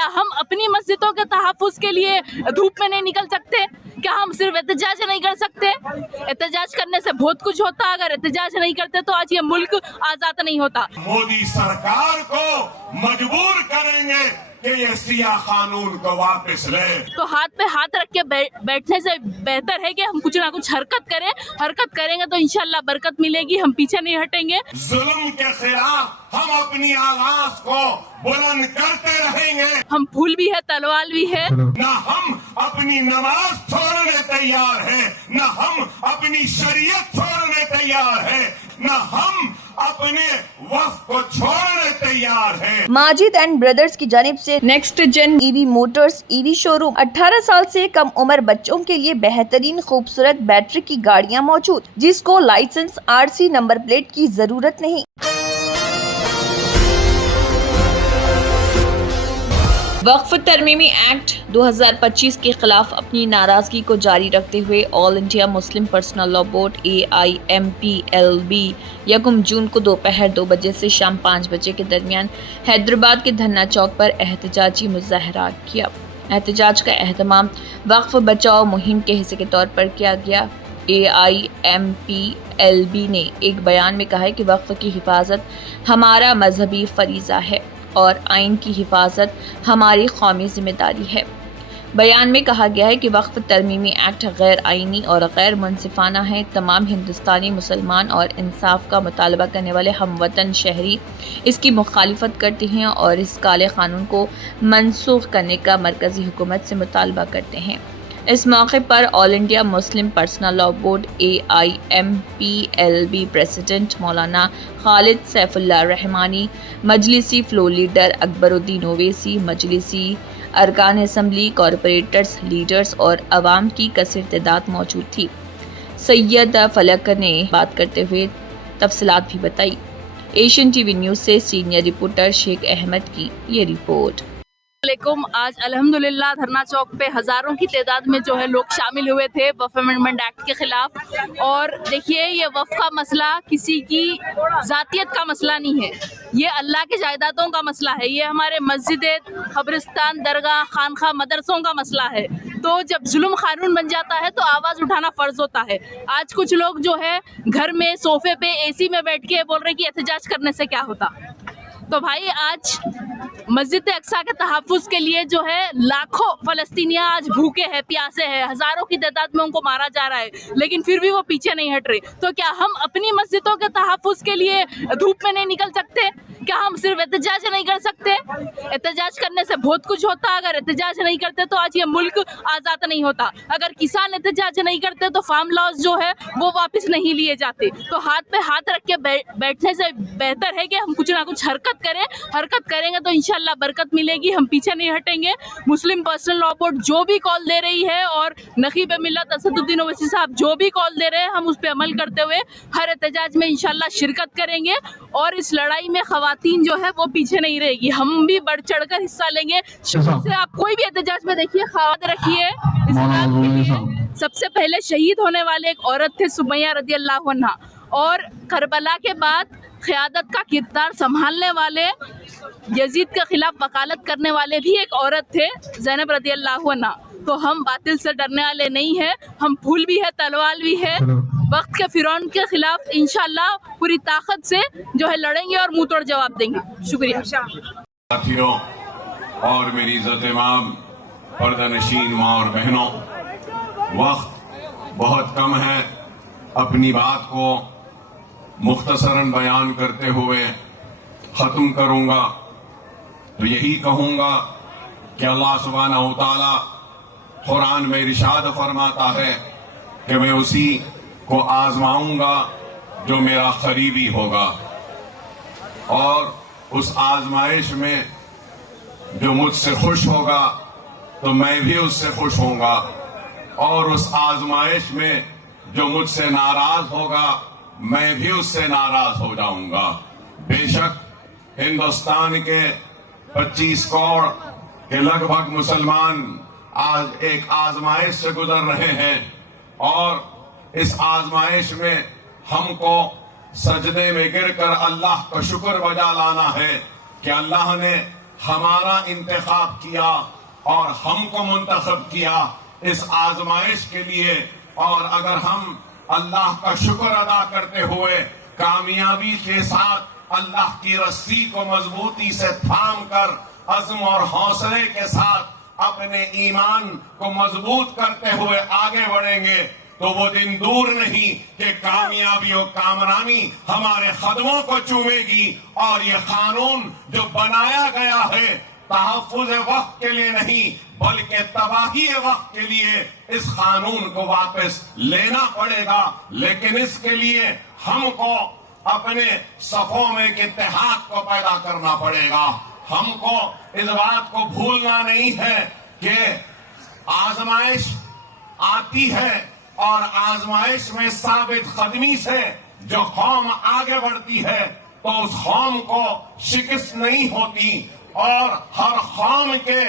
کیا ہم اپنی مسجدوں کے تحفظ کے لیے دھوپ میں نہیں نکل سکتے؟ کیا ہم صرف احتجاج نہیں کر سکتے؟ احتجاج کرنے سے بہت کچھ ہوتا، اگر احتجاج نہیں کرتے تو آج یہ ملک آزاد نہیں ہوتا۔ مودی سرکار کو مجبور کریں گے کہ یہ سیاہ قانون کو واپس لے۔ تو ہاتھ پہ ہاتھ رکھ کے بیٹھنے سے بہتر ہے کہ ہم کچھ نہ کچھ حرکت کریں۔ حرکت کریں گے تو انشاءاللہ برکت ملے گی، ہم پیچھے نہیں ہٹیں گے۔ ظلم کے خلاف ہم اپنی آواز کو بلند کرتے رہیں گے۔ ہم پھول بھی ہے، تلوار بھی ہے۔ نہ ہم اپنی نماز چھوڑنے تیار ہیں، نہ ہم اپنی شریعت چھوڑنے تیار ہیں، نہ ہم اپنے وقت کو چھوڑنے تیار ہیں۔ ماجد اینڈ بردرز کی جانب سے نیکسٹ جن ای وی موٹرز ای وی شو روم 18 سال سے کم عمر بچوں کے لیے بہترین خوبصورت بیٹری کی گاڑیاں موجود، جس کو لائسنس RC نمبر پلیٹ کی ضرورت نہیں۔ وقف ترمیمی ایکٹ 2025 کے خلاف اپنی ناراضگی کو جاری رکھتے ہوئے all India Muslim personal law board AIMPLB 1 جون کو دوپہر 2 بجے سے شام 5 بجے کے درمیان حیدرآباد کے دھرنا چوک پر احتجاجی مظاہرہ کیا۔ احتجاج کا اہتمام وقف بچاؤ مہم کے حصے کے طور پر کیا گیا۔ AIMPLB نے ایک بیان میں کہا ہے کہ وقف کی حفاظت ہمارا مذہبی فریضہ ہے اور آئین کی حفاظت ہماری قومی ذمہ داری ہے۔ بیان میں کہا گیا ہے کہ وقف ترمیمی ایکٹ غیر آئینی اور غیر منصفانہ ہے۔ تمام ہندوستانی مسلمان اور انصاف کا مطالبہ کرنے والے ہم وطن شہری اس کی مخالفت کرتے ہیں اور اس کالے قانون کو منسوخ کرنے کا مرکزی حکومت سے مطالبہ کرتے ہیں۔ اس موقع پر all India Muslim personal law board AIMPLB president Maulana Khalid Saifullah Rahmani, مجلسی floor leader Akbaruddin Owaisi, مجلسی ارکان اسمبلی، کارپوریٹرز، لیڈرز اور عوام کی کثیر تعداد موجود تھی۔ سید فلک نے بات کرتے ہوئے تفصیلات بھی بتائی۔ ایشین ٹی وی نیوز سے سینئر رپورٹر شیخ احمد کی یہ رپورٹ۔ علیکم، آج الحمدللہ دھرنا چوک پہ ہزاروں کی تعداد میں جو ہے لوگ شامل ہوئے تھے وقف امینڈمنٹ ایکٹ کے خلاف۔ اور دیکھیے، یہ وقف کا مسئلہ کسی کی ذاتیت کا مسئلہ نہیں ہے، یہ اللہ کے جائیدادوں کا مسئلہ ہے، یہ ہمارے مسجدیں، قبرستان، درگاہ، خانقاہ، مدرسوں کا مسئلہ ہے۔ تو جب ظلم قانون بن جاتا ہے تو آواز اٹھانا فرض ہوتا ہے۔ آج کچھ لوگ جو ہے گھر میں صوفے پہ AC میں بیٹھ کے بول رہے کہ احتجاج کرنے سے کیا ہوتا۔ تو بھائی، آج مسجد اقصیٰ کے تحفظ کے لیے جو ہے لاکھوں فلسطینیاں آج بھوکے ہیں، پیاسے ہیں، ہزاروں کی تعداد میں ان کو مارا جا رہا ہے، لیکن پھر بھی وہ پیچھے نہیں ہٹ رہے۔ تو کیا ہم اپنی مسجدوں کے تحفظ کے لیے دھوپ میں نہیں نکل سکتے؟ کیا ہم صرف احتجاج نہیں کر سکتے؟ احتجاج کرنے سے بہت کچھ ہوتا، اگر احتجاج نہیں کرتے تو آج یہ ملک آزاد نہیں ہوتا۔ اگر کسان احتجاج نہیں کرتے تو فارم لاز جو ہے وہ واپس نہیں لیے جاتے۔ تو ہاتھ پہ ہاتھ رکھ کے بیٹھنے سے بہتر ہے کہ ہم کچھ نہ کچھ حرکت کریں۔ حرکت کریں گے تو انشاءاللہ برکت ملے گی، ہم پیچھے نہیں ہٹیں گے۔ مسلم پرسنل لاء بورڈ جو بھی کال دے رہی ہے اور نقیب ملت اسد الدین اویسی صاحب جو بھی کال دے رہے ہیں، ہم اس پہ عمل کرتے ہوئے ہر احتجاج میں انشاءاللہ شرکت کریں گے۔ اور اس لڑائی میں خواتین جو ہے وہ پیچھے نہیں رہے گی، ہم بھی بڑھ چڑھ کر حصہ لیں گے۔ سے آپ کوئی بھی احتجاج میں دیکھیے، خواتین رکھیے اسلام کے لیے۔ سب سے پہلے شہید ہونے والے ایک عورت تھے سمیہ رضی اللہ عنہا، اور کربلا کے بعد قیادت کا کردار سنبھالنے والے، یزید کے خلاف وکالت کرنے والے بھی ایک عورت تھے، زینب رضی اللہ عنہا۔ تو ہم باطل سے ڈرنے والے نہیں ہیں، ہم پھول بھی ہے، تلوار بھی ہے۔ وقت کے فرعون کے خلاف انشاءاللہ پوری طاقت سے جو ہے لڑیں گے اور منہ توڑ جواب دیں گے۔ شکریہ ساتھیوں اور میری عزت امام پردہ نشین ماں اور بہنوں، وقت بہت کم ہے، اپنی بات کو مختصراً بیان کرتے ہوئے ختم کروں گا۔ تو یہی کہوں گا کہ اللہ سبحانہ و تعالی قرآن میں ارشاد فرماتا ہے کہ میں اسی کو آزماؤں گا جو میرا قریبی ہوگا، اور اس آزمائش میں جو مجھ سے خوش ہوگا تو میں بھی اس سے خوش ہوں گا، اور اس آزمائش میں جو مجھ سے ناراض ہوگا میں بھی اس سے ناراض ہو جاؤں گا۔ بے شک ہندوستان کے 25 کروڑ کے لگ بھگ مسلمان آج ایک آزمائش سے گزر رہے ہیں، اور اس آزمائش میں ہم کو سجدے میں گر کر اللہ کا شکر بجا لانا ہے کہ اللہ نے ہمارا انتخاب کیا اور ہم کو منتخب کیا اس آزمائش کے لیے، اور اگر ہم اللہ کا شکر ادا کرتے ہوئے کامیابی کے ساتھ اللہ کی رسی کو مضبوطی سے تھام کر عزم اور حوصلے کے ساتھ اپنے ایمان کو مضبوط کرتے ہوئے آگے بڑھیں گے تو وہ دن دور نہیں کہ کامیابی و کامرانی ہمارے قدموں کو چومے گی، اور یہ قانون جو بنایا گیا ہے تحفظ وقت کے لیے نہیں بلکہ تباہی وقت کے لیے، اس قانون کو واپس لینا پڑے گا۔ لیکن اس کے لیے ہم کو اپنے صفوں میں ایک اتحاد کو پیدا کرنا پڑے گا۔ ہم کو اس بات کو بھولنا نہیں ہے کہ آزمائش آتی ہے، اور آزمائش میں ثابت قدمی سے جو قوم آگے بڑھتی ہے تو اس قوم کو شکست نہیں ہوتی، اور ہر قوم کے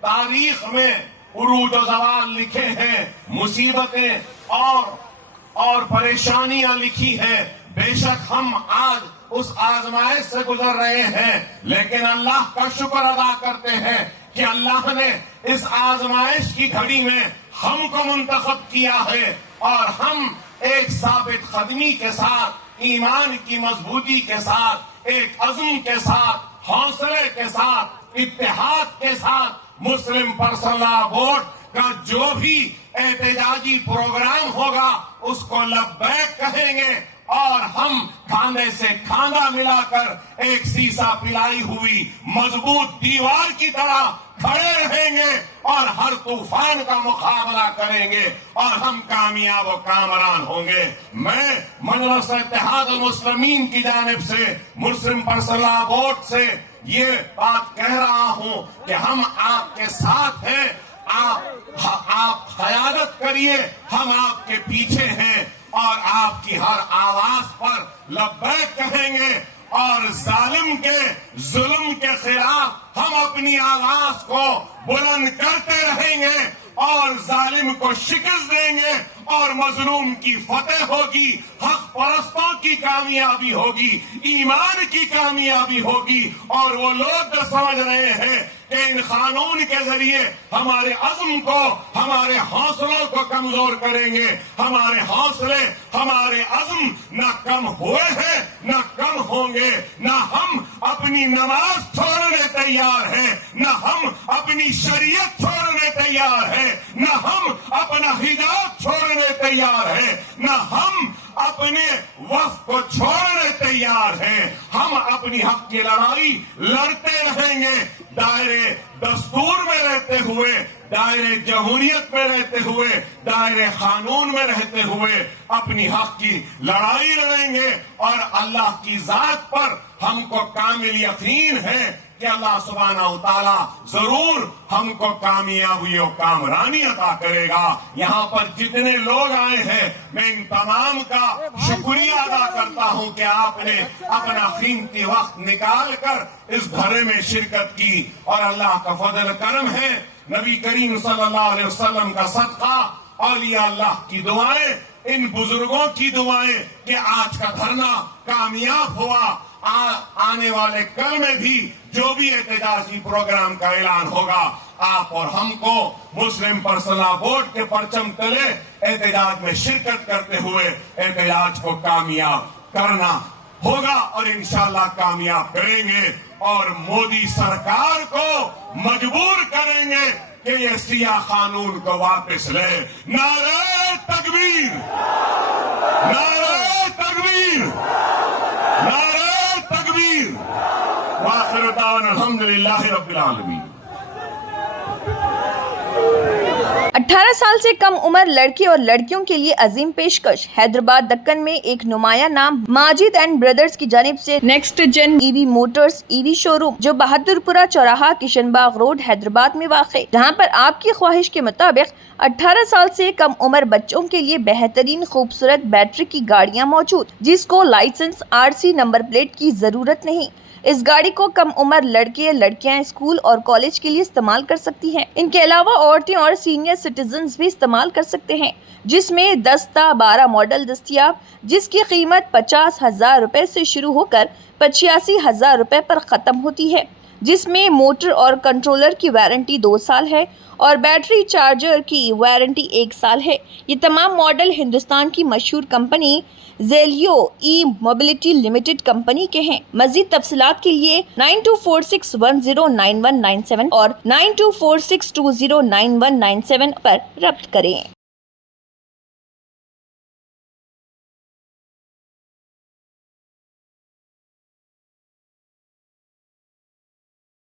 تاریخ میں عروج و زوال لکھے ہیں، مصیبتیں اور پریشانیاں لکھی ہیں۔ بے شک ہم آج اس آزمائش سے گزر رہے ہیں، لیکن اللہ کا شکر ادا کرتے ہیں کہ اللہ نے اس آزمائش کی گھڑی میں ہم کو منتخب کیا ہے، اور ہم ایک ثابت قدمی کے ساتھ، ایمان کی مضبوطی کے ساتھ، ایک عزم کے ساتھ، حوصلے کے ساتھ، اتحاد کے ساتھ مسلم پرسنل لا بورڈ کا جو بھی احتجاجی پروگرام ہوگا اس کو لبیک کہیں گے، اور ہم کھانے سے کھانا ملا کر ایک سیسا پلائی ہوئی مضبوط دیوار کی طرح کھڑے رہیں گے، اور ہر طوفان کا مقابلہ کریں گے، اور ہم کامیاب و کامران ہوں گے۔ میں مجلس اتحاد المسلمین کی جانب سے مسلم پرسنل لا بورڈ سے یہ بات کہہ رہا ہوں کہ ہم آپ کے ساتھ ہیں، آپ قیادت کریے، ہم آپ کے پیچھے ہیں، اور آپ کی ہر آواز پر لبیک کہیں گے، اور ظالم کے ظلم کے خلاف ہم اپنی آواز کو بلند کرتے رہیں گے، اور ظالم کو شکست دیں گے، اور مظلوم کی فتح ہوگی، حق پرستوں کی کامیابی ہوگی، ایمان کی کامیابی ہوگی۔ اور وہ لوگ جو سمجھ رہے ہیں کہ ان قانون کے ذریعے ہمارے عزم کو، ہمارے حوصلوں کو کمزور کریں گے، ہمارے حوصلے، ہمارے عزم نہ کم ہوئے ہیں نہ کم ہوں گے، نہ ہم اپنی نماز چھوڑنے تیار ہیں، نہ ہم اپنی شریعت چھوڑنے تیار ہیں، نہ ہم اپنا حجاب چھوڑنے تیار ہیں، نہ ہم اپنے وقت کو چھوڑنے تیار ہیں۔ ہم اپنی حق کی لڑائی لڑتے رہیں گے، دائرے دستور میں رہتے ہوئے، دائرے جمہوریت میں رہتے ہوئے، دائرے قانون میں رہتے ہوئے اپنی حق کی لڑائی لڑیں گے، اور اللہ کی ذات پر ہم کو کامل یقین ہے کہ اللہ سبحانہ و تعالیٰ ضرور ہم کو کامیابی و کامرانی عطا کرے گا۔ یہاں پر جتنے لوگ آئے ہیں میں ان تمام کا شکریہ ادا کرتا ہوں کہ آپ نے اپنا قیمتی وقت نکال کر اس بھرے میں شرکت کی، اور اللہ کا فضل کرم ہے، نبی کریم صلی اللہ علیہ وسلم کا صدقہ، اولیاء اللہ کی دعائیں، ان بزرگوں کی دعائیں کہ آج کا دھرنا کامیاب ہوا۔ آنے والے کل میں بھی جو بھی احتجاجی پروگرام کا اعلان ہوگا، آپ اور ہم کو مسلم پرسنل لا بورڈ کے پرچم تلے احتجاج میں شرکت کرتے ہوئے احتجاج کو کامیاب کرنا ہوگا، اور انشاءاللہ کامیاب کریں گے، اور مودی سرکار کو مجبور کریں گے کہ یہ سیاہ قانون کو واپس لے۔ نعرہ تکبیر، نعرہ تکبیر، نعرہ تکبیر، وآخر دعوانا الحمدللہ رب العالمین۔ 18 سال سے کم عمر لڑکے اور لڑکیوں کے لیے عظیم پیشکش۔ حیدرآباد دکن میں ایک نمایاں نام ماجد اینڈ بردرز کی جانب سے نیکسٹ جن ای وی موٹرز ای وی شو روم، جو بہادر پورہ چوراہا کشن باغ روڈ حیدرآباد میں واقع، جہاں پر آپ کی خواہش کے مطابق 18 سال سے کم عمر بچوں کے لیے بہترین خوبصورت بیٹری کی گاڑیاں موجود، جس کو لائسنس RC نمبر پلیٹ کی ضرورت نہیں۔ اس گاڑی کو کم عمر لڑکے لڑکیاں اسکول اور کالج کے لیے استعمال کر سکتی ہیں۔ ان کے علاوہ عورتیں اور سینئر سٹیزنز بھی استعمال کر سکتے ہیں، جس میں 10 تا 12 ماڈل دستیاب، جس کی قیمت 50,000 روپے سے شروع ہو کر 85,000 روپے پر ختم ہوتی ہے۔ جس میں موٹر اور کنٹرولر کی وارنٹی 2 سال ہے اور بیٹری چارجر کی وارنٹی 1 سال ہے۔ یہ تمام ماڈل ہندوستان کی مشہور کمپنی زیلیو ای موبلٹی لمیٹڈ کمپنی کے ہیں۔ مزید تفصیلات کے لیے 9246109197 اور 9246209197 پر رابطہ کریں۔